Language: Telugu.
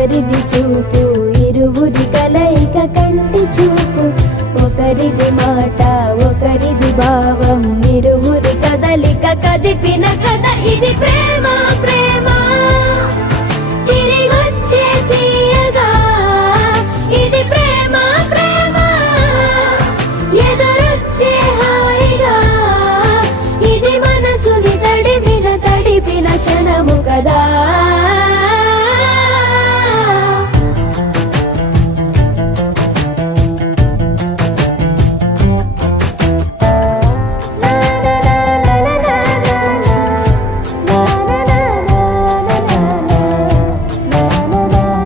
ఒకరిది చూపు ఇరువురి కలయిక కంటి చూపు, ఒకరిది మాట ఒకరిది భావం ఇరువురి కదలిక కదిపిన కథ ఇది ప్రేమ.